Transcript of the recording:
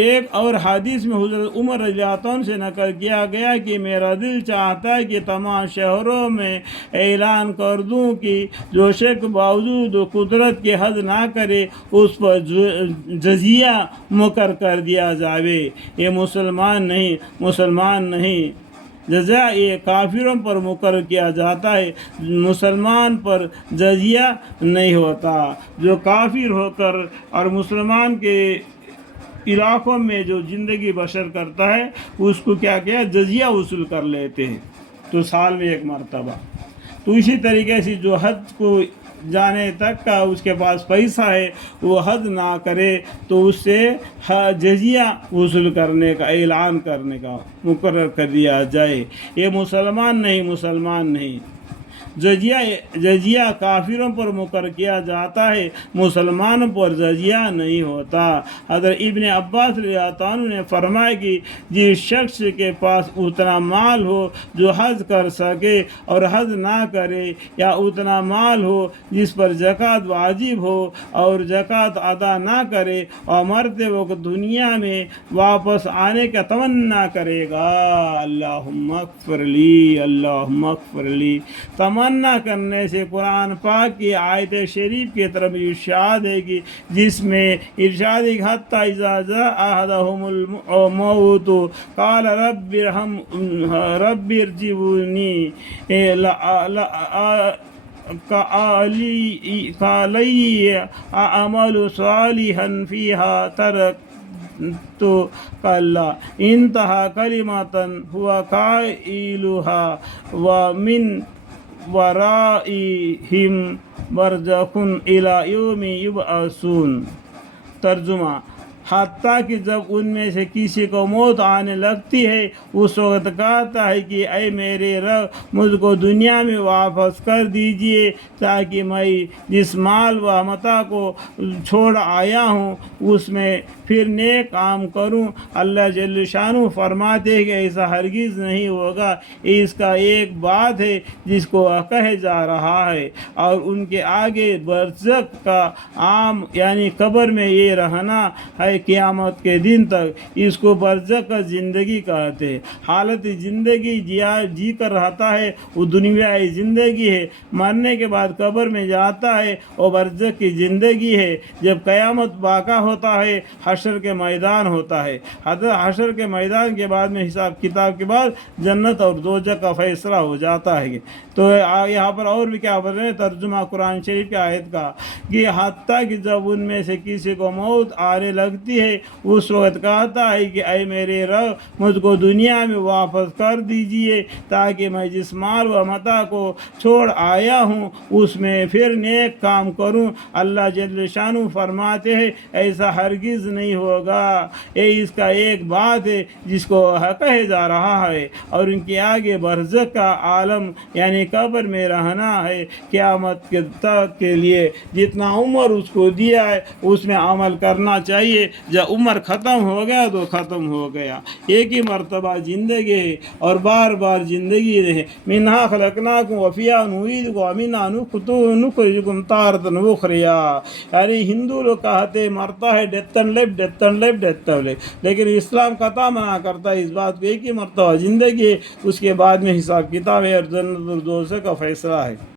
ایک اور حدیث میں حضرت عمر رضی اللہ عنہ سے نقل کیا گیا کہ میرا دل چاہتا ہے کہ تمام شہروں میں اعلان کر دوں کہ جو شخص باوجود قدرت کے حد نہ کرے اس پر جزیہ مقرر کر دیا جاوے۔ یہ مسلمان نہیں جزیہ یہ کافروں پر مقرر کیا جاتا ہے، مسلمان پر جزیہ نہیں ہوتا۔ جو کافر ہو کر اور مسلمان کے علاقوں میں جو زندگی بسر کرتا ہے اس کو کیا جزیہ وصول کر لیتے ہیں، تو سال میں ایک مرتبہ۔ تو اسی طریقے سے جو حج کو جانے تک کا اس کے پاس پیسہ ہے وہ حج نہ کرے تو اس سے جزیہ وصول کرنے کا اعلان کرنے کا مقرر کر دیا جائے۔ یہ مسلمان نہیں۔ جزیہ کافروں پر مقرر کیا جاتا ہے، مسلمانوں پر جزیہ نہیں ہوتا۔ حضرت ابن عباس رضی اللہ عنہ نے فرمایا کہ جس شخص کے پاس اتنا مال ہو جو حج کر سکے اور حج نہ کرے، یا اتنا مال ہو جس پر زکوٰۃ واجب ہو اور زکوٰۃ ادا نہ کرے اور مرتے وقت دنیا میں واپس آنے کا تمنا کرے گا، اللہم اغفر لی، تمنا کرنے سے قرآن پاک کی آیت شریف کی طرف ارشاد ہے کہ جس میں ارشاد ہے حتی اذا جاء احدهم الموت قال رب ارجعونی لعلی اعمل صالحا فیہا ترکت کلا انتہا کلمۃ هو قائلها ومن ورائہم برزخ الی یوم یبعثون۔ ترجمہ: حتیٰ کہ جب ان میں سے کسی کو موت آنے لگتی ہے اس وقت کہتا ہے کہ اے میرے رب مجھ کو دنیا میں واپس کر دیجئے تاکہ میں جس مال و متاع کو چھوڑ آیا ہوں اس میں پھر نیک کام کروں۔ اللہ جل شانہ فرماتے ہیں کہ ایسا ہرگز نہیں ہوگا، اس کا ایک بات ہے جس کو کہا جا رہا ہے، اور ان کے آگے برزخ کا عام یعنی قبر میں یہ رہنا ہے قیامت کے دن تک۔ اس کو برزخ کا زندگی کہتے ہیں۔ حالت زندگی جی کر رہتا ہے وہ دنیاوی زندگی ہے، مرنے کے بعد قبر میں جاتا ہے وہ برزخ کی زندگی ہے۔ جب قیامت واقع ہوتا ہے حشر کے میدان ہوتا ہے، حشر کے میدان کے بعد میں حساب کتاب کے بعد جنت اور دوزخ کا فیصلہ ہو جاتا ہے۔ تو یہاں پر اور بھی کیا بول رہے ہیں ترجمہ قرآن شریف کی آیت کا کہ حتیٰ کہ جب ان میں سے کسی کو موت آنے لگتی ہے اس وقت کہتا ہے کہ اے میرے رب مجھ کو دنیا میں واپس کر دیجئے تاکہ میں جس مال و متاع کو چھوڑ آیا ہوں اس میں پھر نیک کام کروں۔ اللہ جل شانہ فرماتے ہیں ایسا ہرگز نہیں ہوگا، یہ اس کا ایک بات ہے جس کو کہا جا رہا ہے، اور ان کے آگے برزخ کا عالم یعنی قبر میں رہنا ہے قیامت کے تک کے لیے۔ جتنا عمر اس کو دیا ہے اس میں عمل کرنا چاہیے، جب عمر ختم ہو گیا تو ختم ہو گیا۔ ایک ہی مرتبہ زندگی ہے اور بار بار زندگی ہے۔ منہا خلقناکم وفیہا نعیدکم ومنہا نخرجکم تارۃ اخری۔ یعنی ہندو لوگ کہتے مرتا ہے ڈیتھ اینڈ لائف، لیکن اسلام قطع منع کرتا ہے اس بات کو، ایک ہی مرتبہ زندگی ہے، اس کے بعد میں حساب کتاب ہے اور جنت اور دوزخ کا فیصلہ ہے۔